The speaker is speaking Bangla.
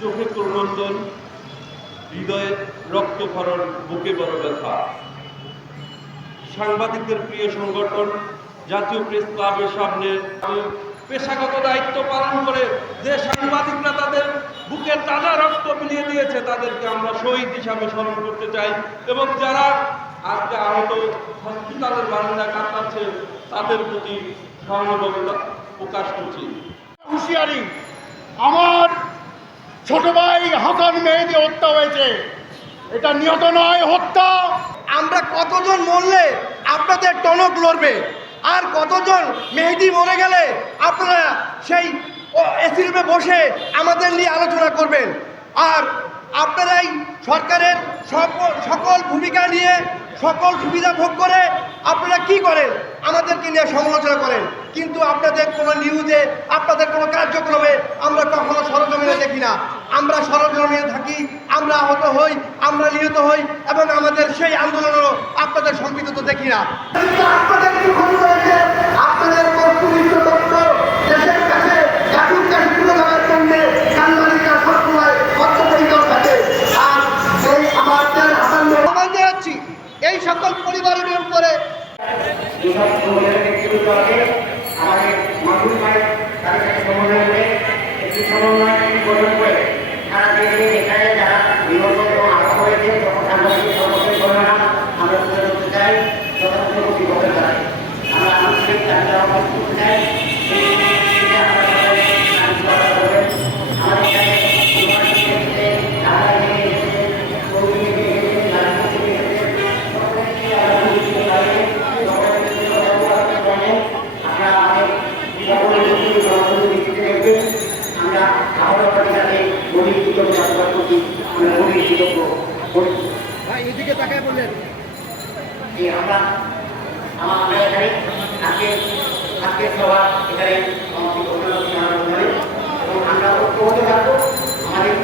চোখে ক্রন্দন, হৃদয়ে রক্তক্ষরণ, বুকে বড় ব্যথা। সাংবাদিকদের প্রিয় সংগঠন জাতীয় প্রেস ক্লাবের সামনে পেশাগত দায়িত্ব পালন করে যে সাংবাদিকরা তাদের বুকের তাজা রক্ত বিলিয়ে দিয়েছে, তাদেরকে আমরা শহীদ হিসাবে স্মরণ করতে চাই। এবং যারা আজকে আহত হসপিটালের বারান্দায় কাটাচ্ছে, তাদের প্রতি সহানুভূতি প্রকাশ করছি। হুঁশিয়ারি, আমার ছোট ভাই হাসান মেহেদী হত্যা হয়েছে, এটা নিহত নয়, হত্যা। আমরা কতজন মরলে আপনাদের টনক লড়বে, আর কতজন মেহেদী মরে গেলে আপনারা সেই এসি রুমে বসে আমাদের নিয়ে আলোচনা করবেন। আর আপনারাই সরকারের সকল ভূমিকা নিয়ে সকল সুবিধা ভোগ করে আপনারা কি করেন, আমাদেরকে নিয়ে সমালোচনা করেন, কিন্তু আপনাদের কোনো নিউজে, আপনাদের কোনো কার্যক্রমে আমরা কখনো সরজমিনে দেখি না। আমরা সরজমিনে থাকি, আমরা আহত হই, আমরা নিহত হই, এবং আমাদের সেই আন্দোলনও আপনাদের সম্পৃক্ত দেখি না। আপনাদের কি ভুল হয়েছে? আপনাদের বস্তুনিষ্ঠ তথ্য দেশের কাছে এখনকার তুলে ধরার জন্য সাংবাদিকরা সবসময় অর্থপরিকর থাকে। আর এই আমাদের আহ্বান জানাচ্ছি এই সকল পরিবারের উপরে আমাদের মাহবুব ভাই তাদের সাথে সমন্বয় করে একটি সমন্বয় গঠন করে সারা দেশে এখানে যারা নিহত এবং আহত হয়েছে তখন সাংবাদিক সর্বশেষ ঘটনা আমরা তুলে ধরতে চাই, যথাযথ বিপদে চাই। আমরা আনুষ্ঠানিক চাহিদা আহ্বান করতে চাই। এদিকে তাকায় বললেন আমরা এখানে আজকে সভা এখানে এবং আমরা ঐক্যবদ্ধ থাকবো। আমাদের